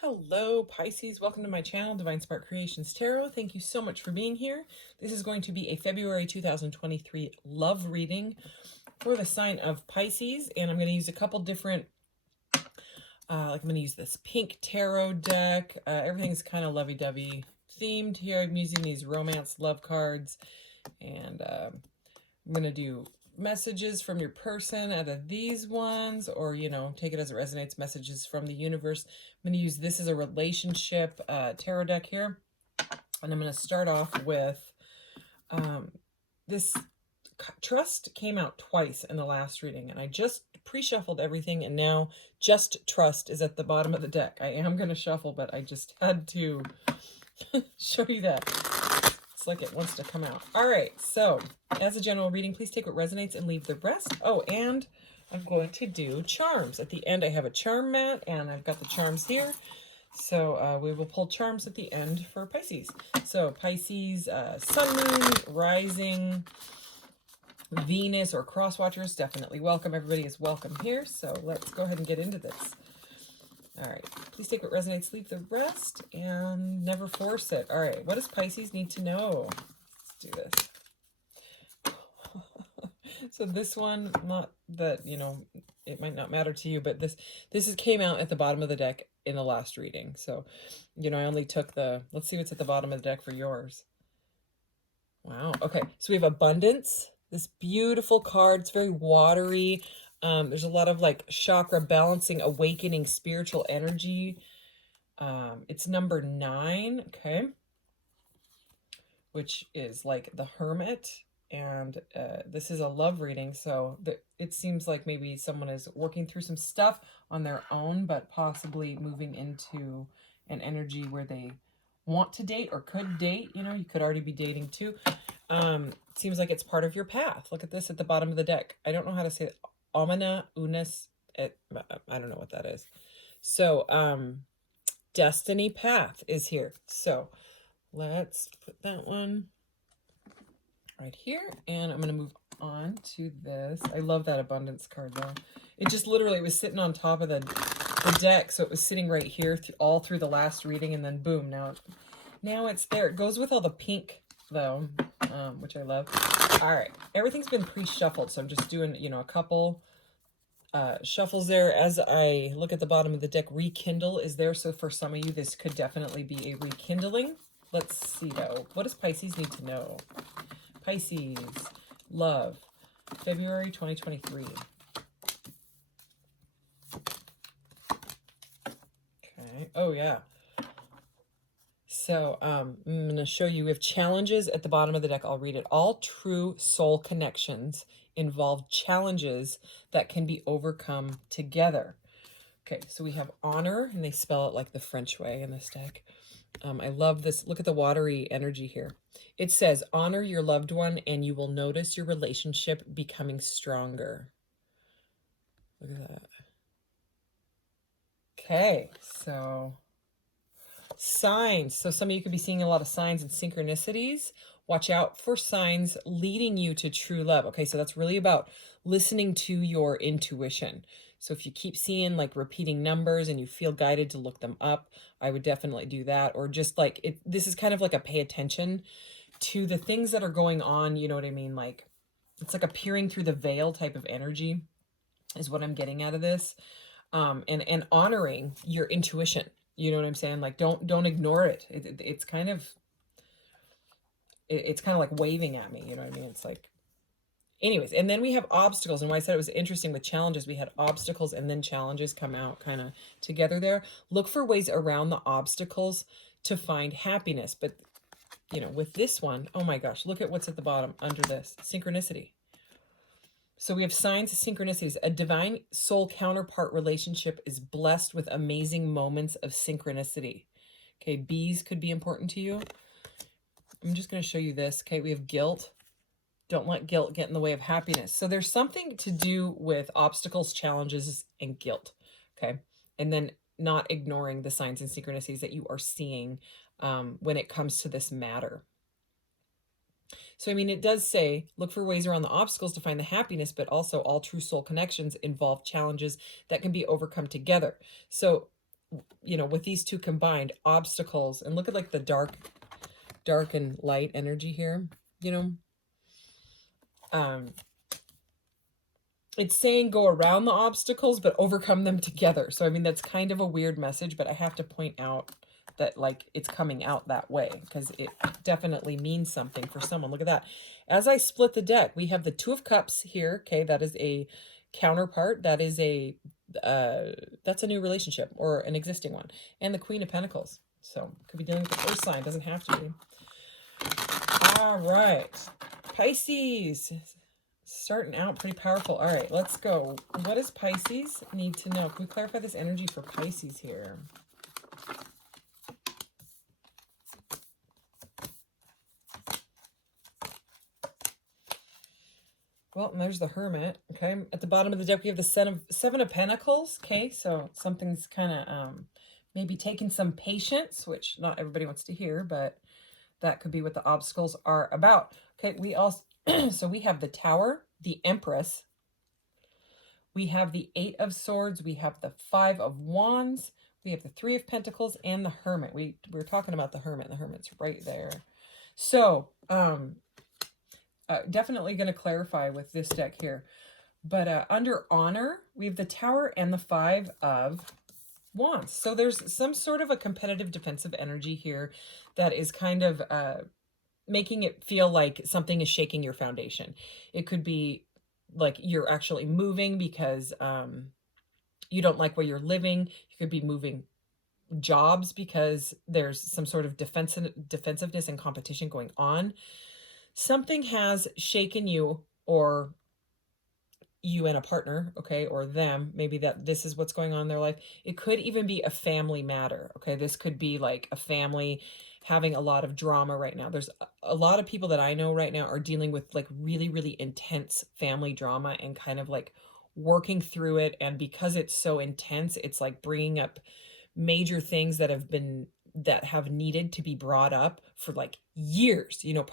Hello, Pisces. Welcome to my channel, Divine Spark Creations Tarot. Thank you so much for being here. This is going to be a February 2023 love reading for the sign of Pisces, and I'm going to use a couple different, I'm going to use this pink tarot deck. Everything's kind of lovey-dovey themed here. I'm using these romance love cards, and I'm going to do messages from your person out of these ones, or take it as it resonates, messages from the universe. I'm going to use this as a relationship tarot deck here, and I'm going to start off with this. Trust came out twice in the last reading, and I just pre-shuffled everything, and now just trust is at the bottom of the deck. I am going to shuffle, but I just had to show you that. It's like it wants to come out. All right, so as a general reading, please take what resonates and leave the rest. Oh, and I'm going to do charms. At the end, I have a charm mat, and I've got the charms here. So we will pull charms at the end for Pisces. So Pisces, sun, moon, rising, Venus, or cross watchers, definitely welcome. Everybody is welcome here. So let's go ahead and get into this. All right, please take what resonates, leave the rest, and never force it. All right, what does Pisces need to know? Let's do this. So this one, not that, it might not matter to you, but this came out at the bottom of the deck in the last reading. So, I only took let's see what's at the bottom of the deck for yours. Wow, okay, so we have abundance, this beautiful card. It's very watery. There's a lot of like chakra balancing, awakening, spiritual energy. It's number 9, okay, which is like the Hermit, and this is a love reading, so it seems like maybe someone is working through some stuff on their own, but possibly moving into an energy where they want to date or could date. You could already be dating too. Seems like it's part of your path. Look at this at the bottom of the deck. I don't know how to say it. Omina unis, I don't know what that is. So destiny path is here. So let's put that one right here, and I'm going to move on to this. I love that abundance card though. It just literally was sitting on top of the deck, so it was sitting right here all through the last reading, and then boom, now it's there. It goes with all the pink though, which I love. All right, everything's been pre-shuffled, so I'm just doing a couple shuffles there as I look at the bottom of the deck. Rekindle is there, so for some of you this could definitely be a rekindling. Let's see though, what does Pisces need to know? Pisces, love, February 2023. Okay, oh yeah. So I'm going to show you, we have challenges at the bottom of the deck. I'll read it. All true soul connections involve challenges that can be overcome together. Okay, so we have honor, and they spell it like the French way in this deck. I love this. Look at the watery energy here. It says, honor your loved one and you will notice your relationship becoming stronger. Look at that. Okay, so signs. So some of you could be seeing a lot of signs and synchronicities. Watch out for signs leading you to true love. Okay, so that's really about listening to your intuition. So if you keep seeing like repeating numbers and you feel guided to look them up, I would definitely do that. Or just like this is kind of like a pay attention to the things that are going on. You know what I mean? Like it's like a peering through the veil type of energy is what I'm getting out of this. And honoring your intuition. You know what I'm saying? Like don't ignore it. It's kind of like waving at me. You know what I mean? It's like, anyways. And then we have obstacles. And why I said it was interesting with challenges, we had obstacles and then challenges come out kind of together there. Look for ways around the obstacles to find happiness. But with this one, oh my gosh, look at what's at the bottom under this. Synchronicity. So we have signs of synchronicities. A divine soul counterpart relationship is blessed with amazing moments of synchronicity. Okay, bees could be important to you. I'm just going to show you this. Okay, we have guilt. Don't let guilt get in the way of happiness. So there's something to do with obstacles, challenges, and guilt. Okay, and then not ignoring the signs and synchronicities that you are seeing when it comes to this matter. So, I mean, it does say, look for ways around the obstacles to find the happiness, but also all true soul connections involve challenges that can be overcome together. So you know, with these two combined, obstacles, and look at like the dark and light energy here, you know, it's saying go around the obstacles, but overcome them together. So, I mean, that's kind of a weird message, but I have to point out that like it's coming out that way because it definitely means something for someone. Look at that. As I split the deck, we have the Two of Cups here. Okay, that is a counterpart. That is a that's a new relationship or an existing one, and the Queen of Pentacles. So could be dealing with the first sign. Doesn't have to be. All right, Pisces. Starting out pretty powerful. All right, let's go. What does Pisces need to know? Can we clarify this energy for Pisces here? Well, and there's the Hermit. Okay, at the bottom of the deck we have the Seven of Pentacles. Okay, so something's kind of maybe taking some patience, which not everybody wants to hear, but that could be what the obstacles are about. Okay, we also so we have the Tower, the Empress, we have the Eight of Swords, we have the Five of Wands, we have the Three of Pentacles, and the Hermit. We were talking about the Hermit. The Hermit's right there. So definitely going to clarify with this deck here. But under Honor, we have the Tower and the Five of Wands. So there's some sort of a competitive defensive energy here that is kind of making it feel like something is shaking your foundation. It could be like you're actually moving because you don't like where you're living. You could be moving jobs because there's some sort of defensiveness and competition going on. Something has shaken you, or you and a partner, okay, or them, maybe that this is what's going on in their life. It could even be a family matter, okay? This could be like a family having a lot of drama right now. There's a lot of people that I know right now are dealing with like really, really intense family drama and kind of like working through it. And because it's so intense, it's like bringing up major things that have needed to be brought up for like years, you know,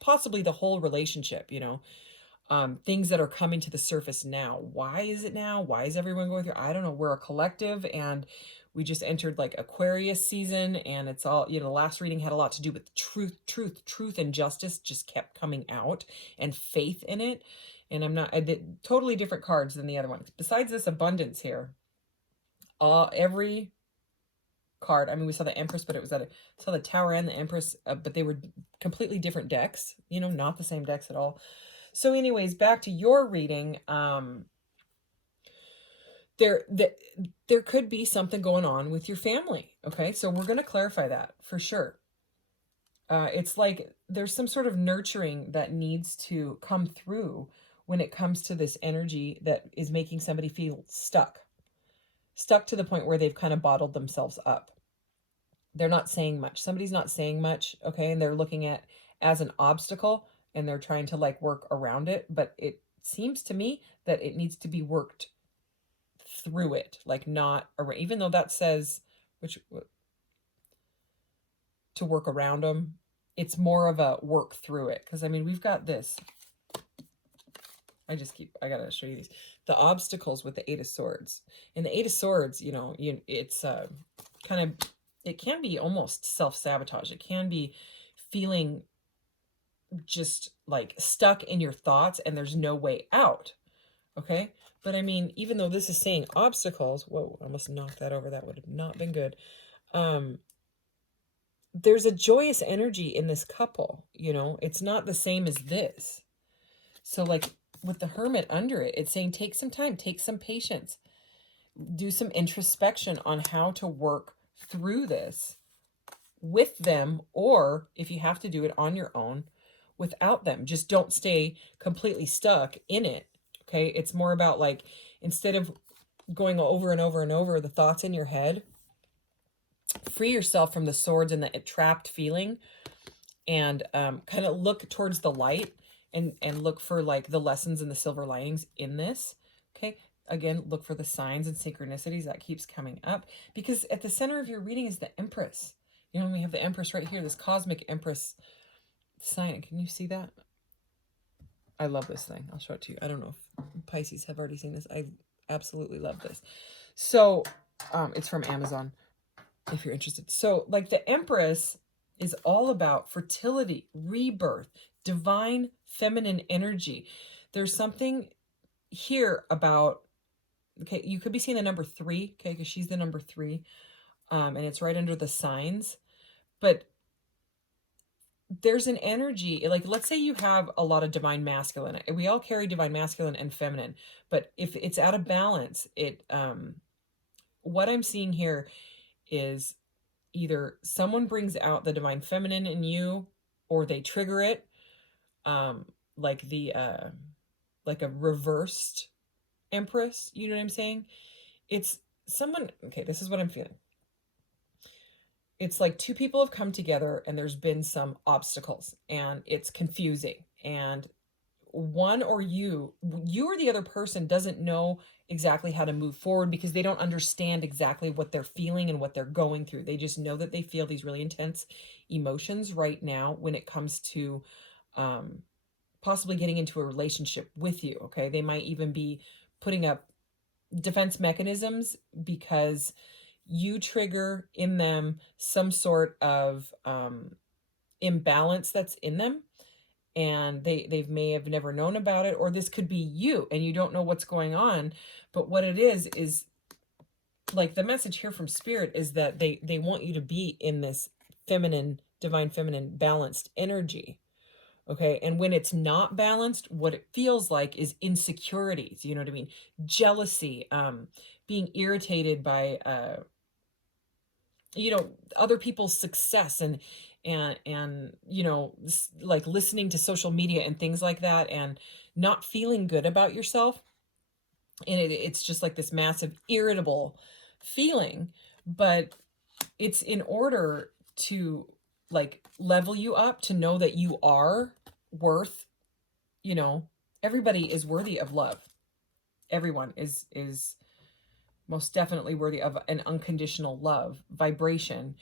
possibly the whole relationship, you know. Things that are coming to the surface now. Why is it now? Why is everyone going through? I don't know. We're a collective and we just entered like Aquarius season, and it's all, you know, the last reading had a lot to do with truth and justice just kept coming out, and faith in it. And I did totally different cards than the other ones. Besides this abundance here, every card, I mean, we saw the Empress, but it was saw the Tower and the Empress, but they were completely different decks, you know, not the same decks at all. So anyways, back to your reading, there could be something going on with your family, okay? So we're going to clarify that for sure. It's like there's some sort of nurturing that needs to come through when it comes to this energy that is making somebody feel stuck to the point where they've kind of bottled themselves up. They're not saying much. Somebody's not saying much, okay? And they're looking at as an obstacle, and they're trying to like work around it, but it seems to me that it needs to be worked through it, like not around, even though that says to work around them, it's more of a work through it. Because I mean, we've got this, I gotta show you these, the obstacles with the Eight of Swords. And the Eight of Swords, you know, it's kind of, it can be almost self-sabotage. It can be feeling just like stuck in your thoughts and there's no way out, okay? But I mean, even though this is saying obstacles, whoa, I must knock that over. That would have not been good. There's a joyous energy in this couple, you know? It's not the same as this. So like with the Hermit under it, it's saying take some time, take some patience, do some introspection on how to work through this with them, or if you have to do it on your own, without them. Just don't stay completely stuck in it, okay? It's more about like, instead of going over and over and over the thoughts in your head, free yourself from the swords and the trapped feeling, and kind of look towards the light and look for like the lessons and the silver linings in this, okay? Again, look for the signs and synchronicities that keeps coming up, because at the center of your reading is the Empress. You know, we have the Empress right here, this cosmic Empress sign. Can you see that? I love this thing. I'll show it to you. I don't know if Pisces have already seen this. I absolutely love this. So It's from Amazon, if you're interested. So, like, the Empress is all about fertility, rebirth, divine feminine energy. There's something here about, okay, you could be seeing the number 3, okay, because she's the number 3, and it's right under the signs. But there's an energy, like, let's say you have a lot of divine masculine. We all carry divine masculine and feminine, but if it's out of balance, what I'm seeing here is either someone brings out the divine feminine in you, or they trigger it, like like a reversed Empress. You know what I'm saying? It's someone, okay, this is what I'm feeling. It's like two people have come together and there's been some obstacles and it's confusing, and one or you or the other person doesn't know exactly how to move forward because they don't understand exactly what they're feeling and what they're going through. They just know that they feel these really intense emotions right now when it comes to possibly getting into a relationship with you. Okay, they might even be putting up defense mechanisms because you trigger in them some sort of imbalance that's in them, and they may have never known about it, or this could be you and you don't know what's going on. But what it is like, the message here from Spirit is that they want you to be in this feminine, divine feminine balanced energy. Okay, and when it's not balanced, what it feels like is insecurities, you know what I mean, jealousy, being irritated by other people's success, and like listening to social media and things like that, and not feeling good about yourself. And it's just like this massive irritable feeling. But it's in order to, like, level you up to know that you are worth, everybody is worthy of love. Everyone is most definitely worthy of an unconditional love vibration,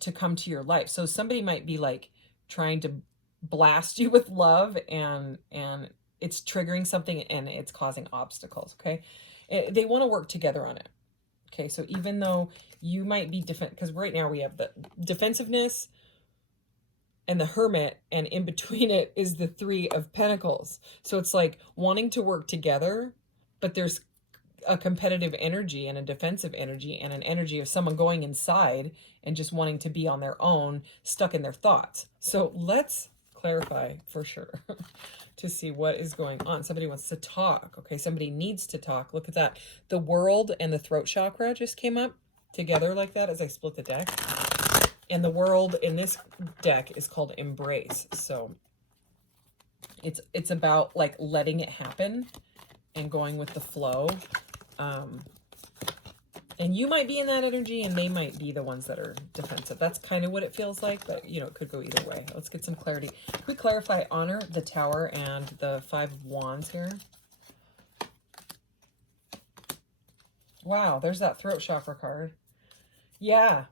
to come to your life. So somebody might be like trying to blast you with love, and it's triggering something and it's causing obstacles. Okay, they want to work together on it. Okay, so even though you might be different, because right now we have the defensiveness and the Hermit, and in between it is the 3 of Pentacles. So it's like wanting to work together, but there's a competitive energy and a defensive energy and an energy of someone going inside and just wanting to be on their own, stuck in their thoughts. So let's clarify for sure to see what is going on. Somebody wants to talk. Okay, somebody needs to talk. Look at that. The World and the throat chakra just came up together like that as I split the deck. And the World in this deck is called Embrace. So it's about like letting it happen and going with the flow. And you might be in that energy and they might be the ones that are defensive. That's kind of what it feels like, but it could go either way. Let's get some clarity. Can we clarify honor, the Tower, and the 5 of Wands here? Wow, there's that throat chakra card. Yeah.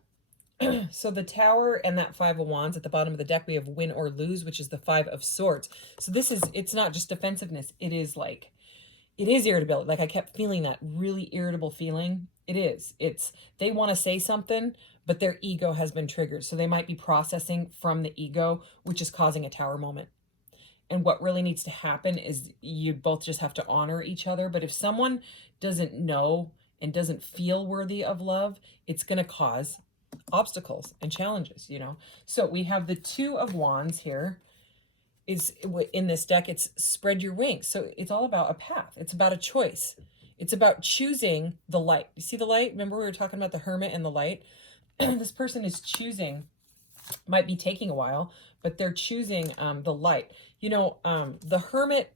So the Tower and that 5 of Wands, at the bottom of the deck we have win or lose, which is the 5 of Swords. So it's not just defensiveness. It is irritability. Like, I kept feeling that really irritable feeling. They want to say something, but their ego has been triggered. So they might be processing from the ego, which is causing a Tower moment. And what really needs to happen is you both just have to honor each other. But if someone doesn't know and doesn't feel worthy of love, it's going to cause obstacles and challenges, So we have the 2 of Wands here. Is in this deck, it's spread your wings. So it's all about a path. It's about a choice. It's about choosing the light. You see the light? Remember we were talking about the Hermit and the light? This person is choosing, might be taking a while, but they're choosing the light. The Hermit,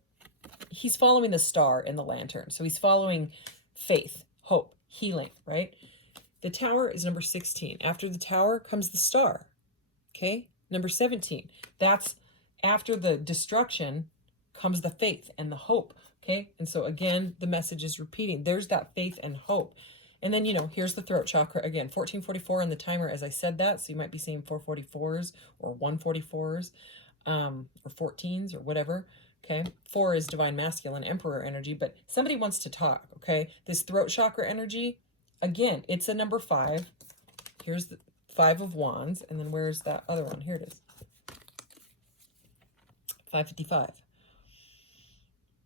he's following the star in the lantern. So he's following faith, hope, healing, right? The Tower is number 16. After the Tower comes the star. Okay? Number 17. That's after the destruction comes the faith and the hope. Okay? And so again, the message is repeating. There's that faith and hope. And then, here's the throat chakra again, 1444 on the timer as I said that. So you might be seeing 444s or 144s, or 14s or whatever. Okay? 4 is divine masculine, emperor energy, but somebody wants to talk. Okay? This throat chakra energy, again, it's a number 5. Here's the 5 of Wands. And then where's that other one? Here it is. 555.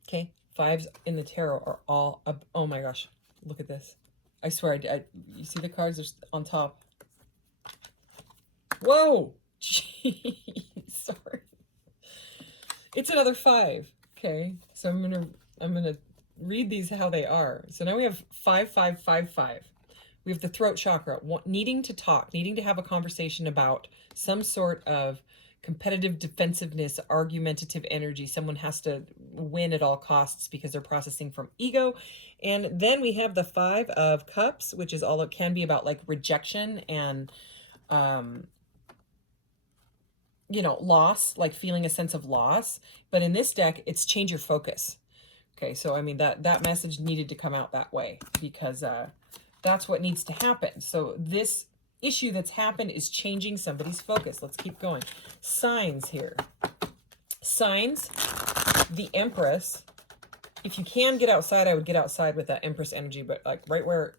Okay. 5s in the tarot are all, oh my gosh. Look at this. I swear, you see the cards are on top. Whoa. Jeez. Sorry. It's another 5. Okay. So I'm going to read these how they are. So now we have 5555. We have the throat chakra, needing to talk, needing to have a conversation about some sort of competitive defensiveness, argumentative energy. Someone has to win at all costs because they're processing from ego. And then we have the 5 of Cups, which is all it can be about, like rejection and, you know, loss, like feeling a sense of loss. But in this deck, it's change your focus. Okay, so I mean, that message needed to come out that way because that's what needs to happen. So this issue that's happened is changing somebody's focus. Let's keep going. Signs here. Signs, the Empress. If you can get outside, I would get outside with that Empress energy, but like right where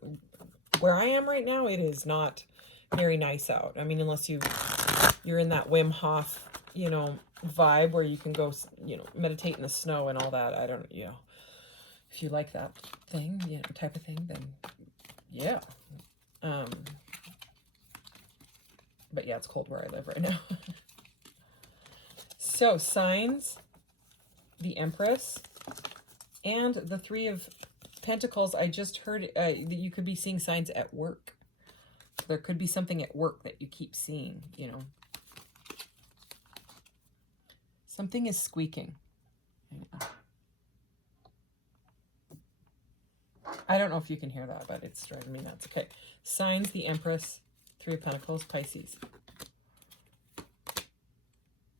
I am right now, it is not very nice out. I mean, unless you're in that Wim Hof, you know, vibe where you can go, you know, meditate in the snow and all that. I don't, you know, if you like that thing, you know, type of thing, then yeah. But yeah, it's cold where I live right now. So signs, the Empress, and the 3 of Pentacles. I just heard that you could be seeing signs at work. There could be something at work that you keep seeing, you know. Something is squeaking. I don't know if you can hear that, but it's driving me nuts. Okay. Signs, the Empress, 3 of Pentacles, Pisces.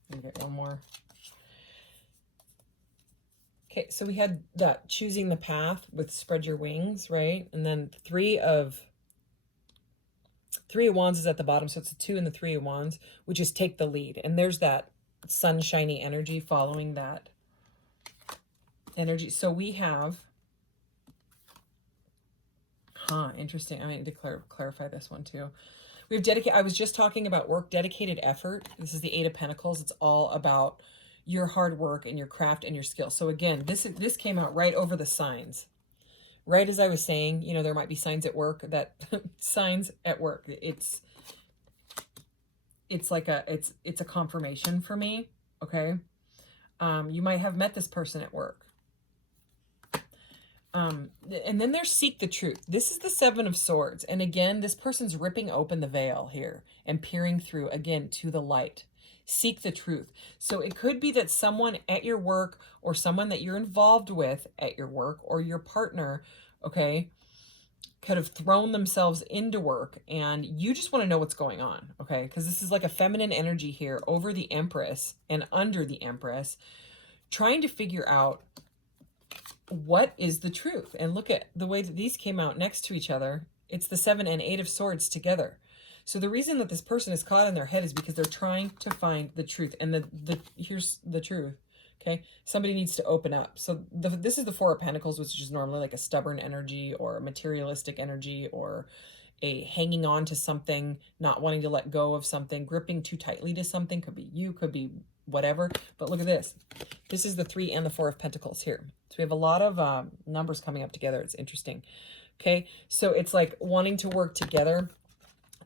Let me get one more. Okay, so we had that choosing the path with spread your wings, right? And then 3 of Wands is at the bottom, so it's a 2 and the 3 of Wands, which is take the lead. And there's that sunshiny energy following that energy. So we have, interesting. I need to clarify this one too. We have dedicated, I was just talking about work, dedicated effort. This is the 8 of Pentacles. It's all about your hard work and your craft and your skill. So again, this came out right over the signs. Right as I was saying, you know, there might be signs at work that signs at work. It's like it's a confirmation for me. Okay. You might have met this person at work. And then there's seek the truth. This is the 7 of Swords. And again, this person's ripping open the veil here and peering through again to the light. Seek the truth. So it could be that someone at your work or someone that you're involved with at your work or your partner, okay, could have thrown themselves into work and you just want to know what's going on, okay? Because this is like a feminine energy here over the Empress and under the Empress, trying to figure out what is the truth. And look at the way that these came out next to each other. It's the 7 and 8 of Swords together. So the reason that this person is caught in their head is because they're trying to find the truth. And here's the truth. Okay. Somebody needs to open up. So this is the 4 of Pentacles, which is normally like a stubborn energy or a materialistic energy or a hanging on to something, not wanting to let go of something, gripping too tightly to something. Could be you, could be whatever. But look at this. This is the 3 and the 4 of Pentacles here. So we have a lot of numbers coming up together. It's interesting. Okay. So it's like wanting to work together.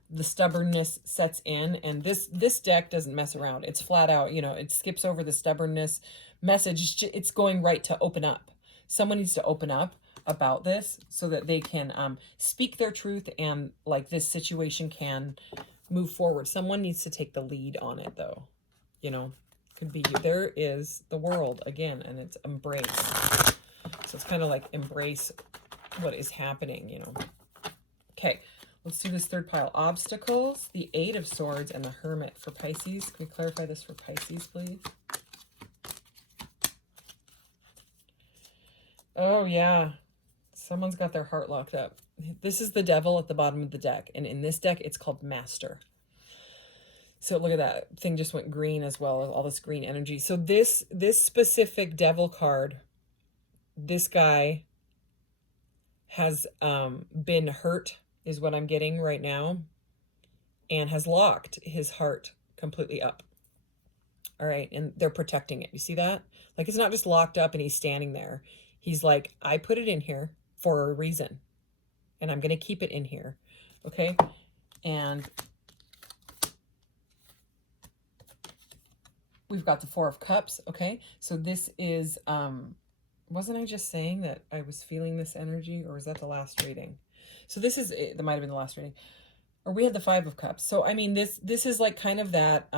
The stubbornness sets in, and this deck doesn't mess around. It's flat out, you know, it skips over the stubbornness message. It's going right to open up. Someone needs to open up about this so that they can speak their truth and like this situation can move forward. Someone needs to take the lead on it though. You know, could be you. There is the world again, and it's embrace. So it's kind of like embrace what is happening, you know. Okay. Let's do this third pile. Obstacles, the 8 of Swords, and the Hermit for Pisces. Can we clarify this for Pisces, please? Oh, yeah. Someone's got their heart locked up. This is the Devil at the bottom of the deck. And in this deck, it's called Master. So look at that. Thing just went green as well. All this green energy. So this specific Devil card, this guy has been hurt, is what I'm getting right now, and has locked his heart completely up. All right, and they're protecting it. You see that? Like, it's not just locked up and he's standing there. He's like, I put it in here for a reason, and I'm going to keep it in here. Okay? And we've got the Four of Cups. Okay? So this is, wasn't I just saying that I was feeling this energy, or was that the last reading? So this is, that might have been the last reading. Or we had the Five of Cups. So, I mean, this is like kind of that,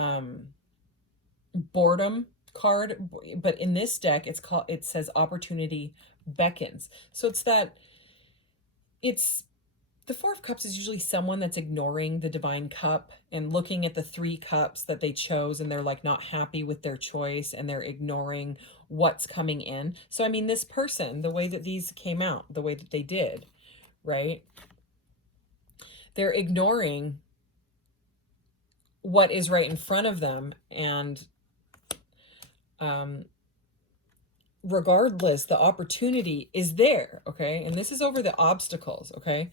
boredom card, but in this deck it says opportunity beckons. So it's the Four of Cups is usually someone that's ignoring the divine cup and looking at the three cups that they chose, and they're like not happy with their choice, and they're ignoring what's coming in. So I mean, this person, the way that these came out, the way that they did, right, they're ignoring what is right in front of them, and regardless, the opportunity is there. Okay. And this is over the obstacles. Okay.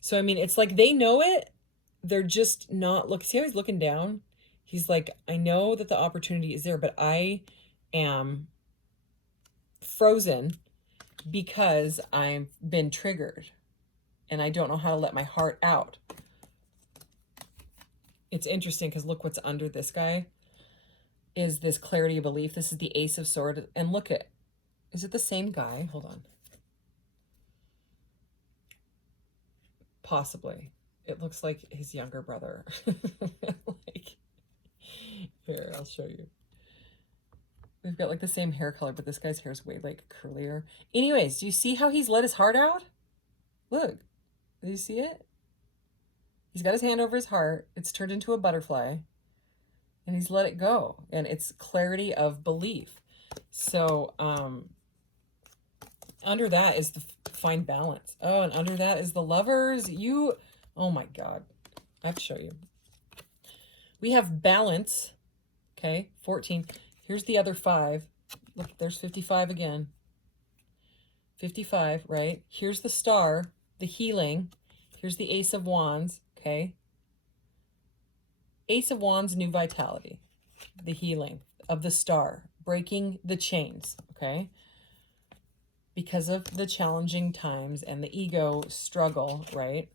So, I mean, it's like they know it. They're just not look. See how he's looking down? He's like, I know that the opportunity is there, but I am frozen because I've been triggered and I don't know how to let my heart out. It's interesting because look what's under this guy is this clarity of belief. This is the Ace of Swords. And look at, is it the same guy? Hold on. Possibly. It looks like his younger brother. Like, here, I'll show you. We've got like the same hair color, but this guy's hair is way like curlier. Anyways, do you see how he's let his heart out? Look, do you see it? He's got his hand over his heart. It's turned into a butterfly. And he's let it go. And it's clarity of belief. So, under that is the find balance. Oh, and under that is the Lovers. Oh my God. I have to show you. We have balance. Okay, 14. Here's the other 5. Look, there's 55 again. 55, right? Here's the Star, the healing. Here's the Ace of Wands, okay? Ace of Wands, new vitality, the healing of the Star, breaking the chains, okay? Because of the challenging times and the ego struggle, right?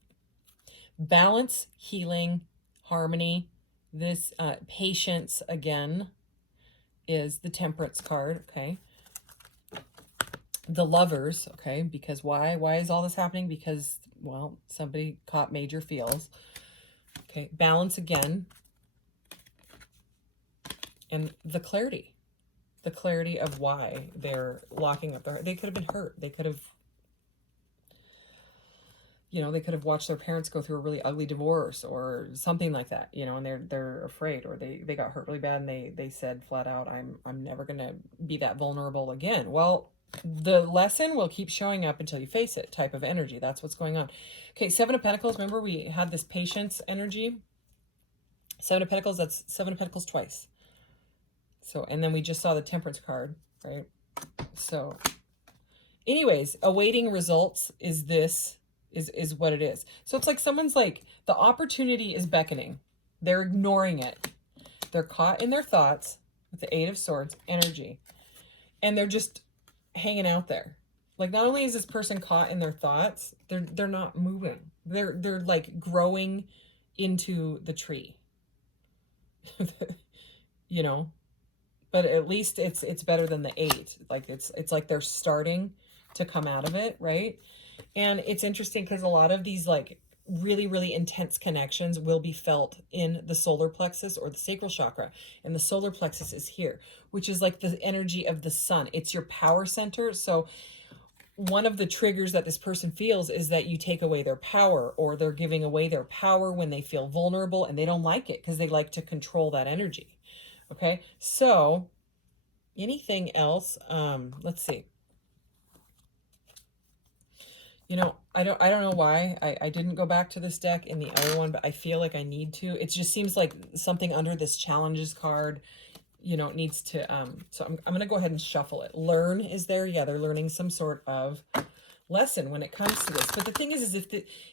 Balance, healing, harmony. This patience, again, is the Temperance card, okay? The Lovers, okay? Because why? Why is all this happening? Because, well, somebody caught major feels. Okay, balance again. And the clarity of why they're locking up their, they could have been hurt. They could have, you know, they could have watched their parents go through a really ugly divorce or something like that, you know, and they're afraid, or they got hurt really bad, and they said flat out, I'm never going to be that vulnerable again. Well, the lesson will keep showing up until you face it type of energy. That's what's going on. Okay, Seven of Pentacles. Remember we had this patience energy? Seven of Pentacles, that's Seven of Pentacles twice. So, and then we just saw the Temperance card, right? So, anyways, awaiting results is what it is. So it's like someone's like, the opportunity is beckoning. They're ignoring it. They're caught in their thoughts with the Eight of Swords energy. And they're just hanging out there. Like, not only is this person caught in their thoughts, they're not moving. They're like growing into the tree. You know? But at least it's better than the 8. Like it's like they're starting to come out of it, right? And it's interesting because a lot of these like really, really intense connections will be felt in the solar plexus or the sacral chakra. And the solar plexus is here, which is like the energy of the sun. It's your power center. So one of the triggers that this person feels is that you take away their power, or they're giving away their power when they feel vulnerable, and they don't like it because they like to control that energy. Okay, so anything else? Let's see. You know, I don't know why I didn't go back to this deck in the other one, but I feel like I need to. It just seems like something under this challenges card, you know, it needs to, so I'm going to go ahead and shuffle it. Learn is there. Yeah, they're learning some sort of lesson when it comes to this. But the thing is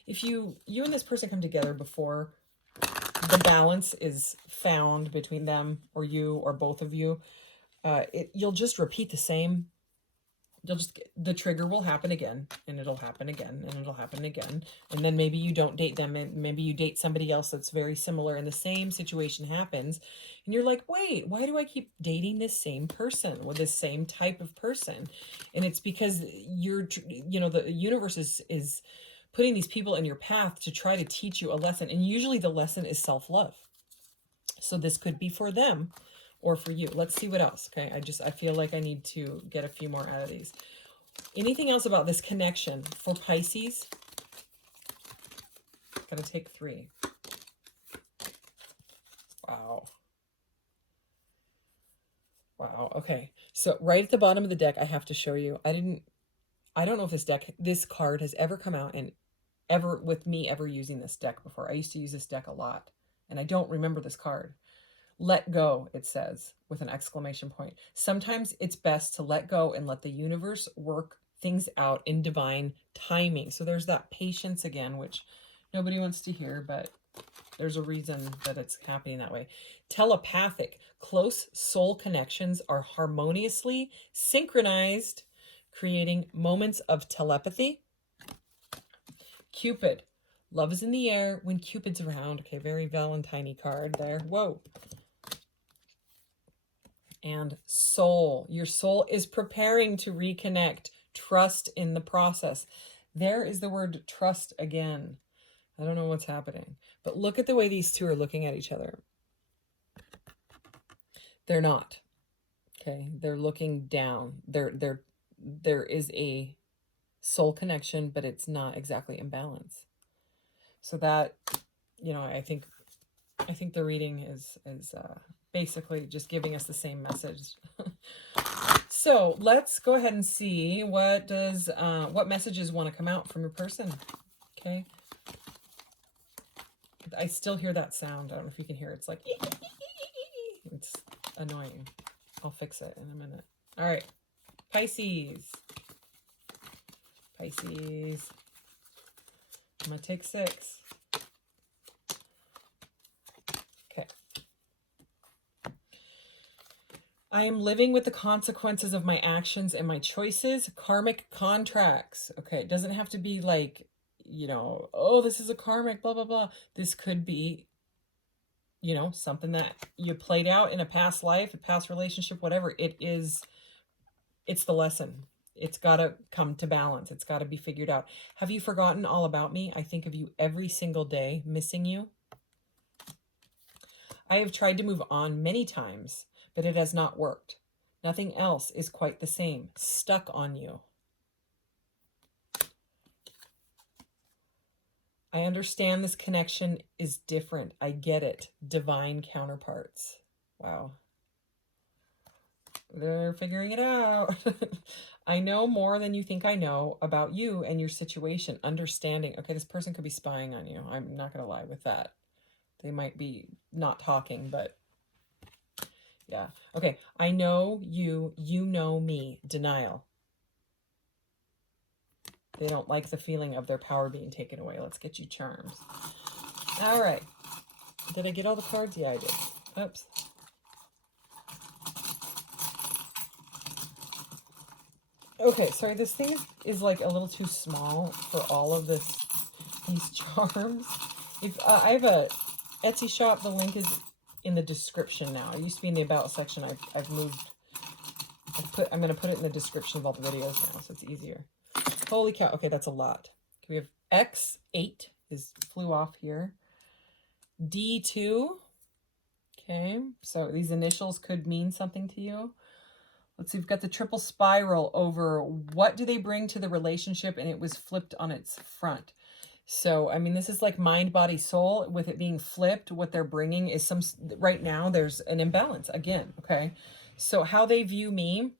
if you and this person come together before the balance is found between them or you or both of you, you'll just repeat the same. The trigger will happen again, and it'll happen again, and it'll happen again. And then maybe you don't date them, and maybe you date somebody else that's very similar, and the same situation happens. And you're like, wait, why do I keep dating this same person with this same type of person? And it's because the universe is putting these people in your path to try to teach you a lesson. And usually the lesson is self-love. So this could be for them or for you. Let's see what else. Okay. I feel like I need to get a few more out of these. Anything else about this connection for Pisces? Gotta take 3. Wow. Wow. Okay. So right at the bottom of the deck, I have to show you. I don't know if this card has ever come out and ever with me ever using this deck before. I used to use this deck a lot, and I don't remember this card. Let go, it says, with an exclamation point. Sometimes it's best to let go and let the universe work things out in divine timing. So there's that patience again, which nobody wants to hear, but there's a reason that it's happening that way. Telepathic, close soul connections are harmoniously synchronized, creating moments of telepathy. Cupid, love is in the air when Cupid's around. Okay, very Valentine-y card there. Whoa. And soul, your soul is preparing to reconnect. Trust in the process. There is the word trust again. I don't know what's happening, but look at the way these two are looking at each other. They're not. Okay, they're looking down. There is a soul connection, but it's not exactly in balance. So that, I think the reading is basically just giving us the same message. So let's go ahead and see what messages want to come out from your person. Okay. I still hear that sound. I don't know if you can hear it. It's like, it's annoying. I'll fix it in a minute. All right. Pisces. I'm going to take 6. Okay. I am living with the consequences of my actions and my choices. Karmic contracts. Okay. It doesn't have to be like, oh, this is a karmic, blah, blah, blah. This could be, something that you played out in a past life, a past relationship, whatever it is. It's the lesson. It's got to come to balance. It's got to be figured out. Have you forgotten all about me? I think of you every single day, missing you. I have tried to move on many times, but it has not worked. Nothing else is quite the same. Stuck on you. I understand this connection is different. I get it. Divine counterparts. Wow. They're figuring it out. I know more than you think I know about you and your situation. Understanding. Okay, this person could be spying on you. I'm not going to lie with that. They might be not talking, but yeah. Okay, I know you. You know me. Denial. They don't like the feeling of their power being taken away. Let's get you charms. All right. Did I get all the cards? Yeah, I did. Oops. Okay, sorry, this thing is like a little too small for all of these charms. If I have a Etsy shop, the link is in the description now. It used to be in the about section. I've moved. I'm going to put it in the description of all the videos now, so it's easier. Holy cow. Okay, that's a lot. We have X8 flew off here. D2. Okay, so these initials could mean something to you. Let's see, we've got the triple spiral over what do they bring to the relationship, and it was flipped on its front. So, I mean, this is like mind, body, soul. With it being flipped, what they're bringing is right now there's an imbalance again, okay? So how they view me,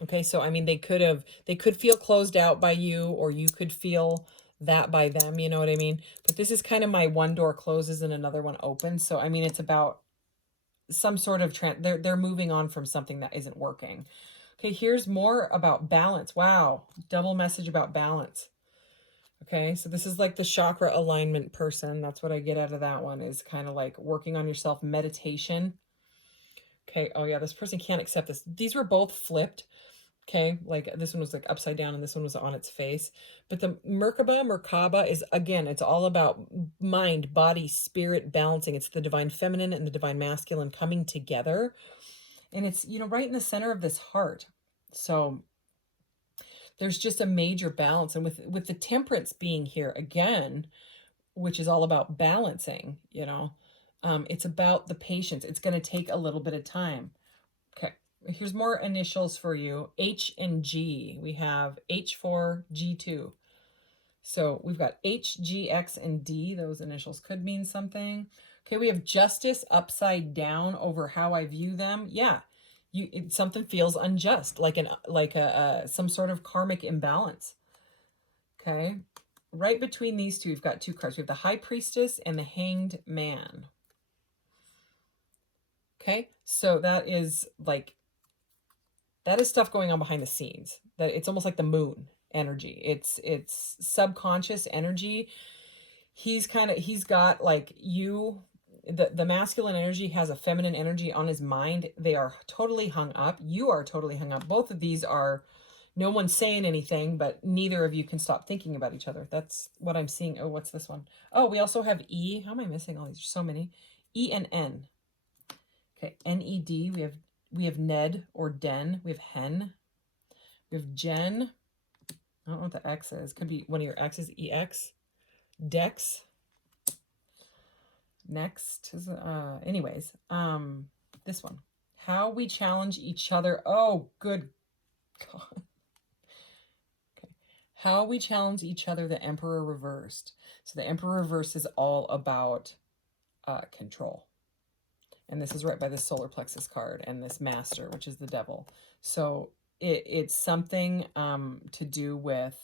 okay, so, I mean, they could feel closed out by you, or you could feel that by them, you know what I mean? But this is kind of my one door closes and another one opens. So, I mean, it's about some sort of they're moving on from something that isn't working. Okay, here's more about balance. Wow, double message about balance. Okay, so this is like the chakra alignment person. That's what I get out of that one, is kind of like working on yourself, meditation. Okay, oh yeah, this person can't accept this. These were both flipped. Okay, like this one was like upside down and this one was on its face. But the Merkaba is, again, it's all about mind, body, spirit balancing. It's the divine feminine and the divine masculine coming together. And it's, you know, right in the center of this heart. So there's just a major balance. And with the temperance being here again, which is all about balancing, you know, it's about the patience. It's going to take a little bit of time. Okay, here's more initials for you. H and G. We have H4, G2. So we've got H, G, X, and D. Those initials could mean something. Okay, we have justice upside down over how I view them. Yeah, something feels unjust, like some sort of karmic imbalance. Okay, right between these two, we've got two cards. We have the High Priestess and the Hanged Man. Okay, so that is stuff going on behind the scenes. That it's almost like the moon energy. It's subconscious energy. He's got like the masculine energy has a feminine energy on his mind. They are totally hung up. You are totally hung up. Both of these are, no one's saying anything, but neither of you can stop thinking about each other. That's what I'm seeing. Oh, what's this one? Oh, we also have E. How am I missing all these? There's so many. E and N. Okay, N-E-D. We have Ned or Den. We have Hen. We have Jen. I don't know what the X is. Could be one of your X's. EX. Dex. Next is anyways, this one. How we challenge each other. Oh, good God. Okay. How we challenge each other, the Emperor reversed. So the Emperor reversed is all about control. And this is right by the solar plexus card and this master, which is the devil. So it's something to do with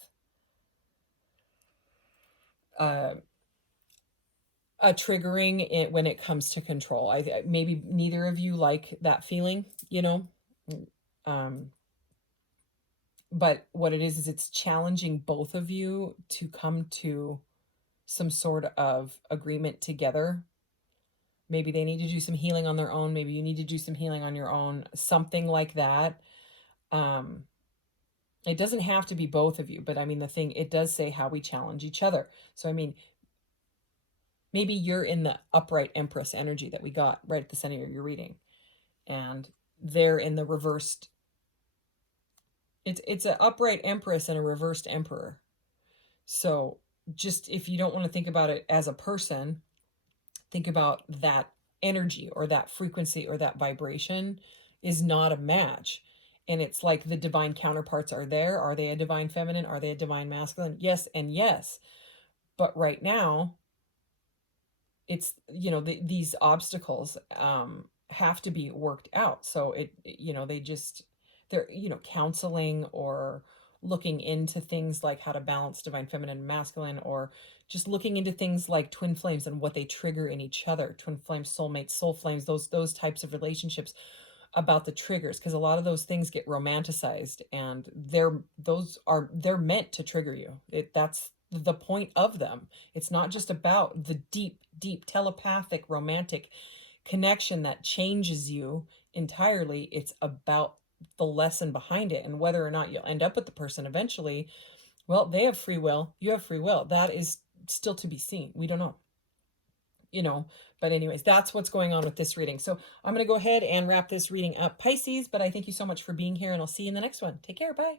a triggering it when it comes to control. Maybe neither of you like that feeling, you know. But what it is it's challenging both of you to come to some sort of agreement together. Maybe they need to do some healing on their own. Maybe you need to do some healing on your own. Something like that. It doesn't have to be both of you, but I mean, it does say how we challenge each other. So, I mean, maybe you're in the upright Empress energy that we got right at the center of your reading. And they're in the reversed. It's an upright Empress and a reversed Emperor. So just if you don't want to think about it as a person, think about that energy or that frequency or that vibration is not a match. And it's like the divine counterparts are there. Are they a divine feminine? Are they a divine masculine? Yes and yes. But right now, it's, you know, these obstacles have to be worked out. So they're, you know, counseling or looking into things like how to balance divine feminine and masculine, or just looking into things like twin flames and what they trigger in each other. Twin flames, soulmates, soul flames, those types of relationships, about the triggers, because a lot of those things get romanticized and they're meant to trigger you. That's the point of them. It's not just about the deep telepathic romantic connection that changes you entirely. It's about the lesson behind it, and whether or not you'll end up with the person eventually, well, they have free will, you have free will. That is still to be seen. We don't know, you know. But anyways, that's what's going on with this reading. So I'm going to go ahead and wrap this reading up, Pisces, but I thank you so much for being here, and I'll see you in the next one. Take care. Bye.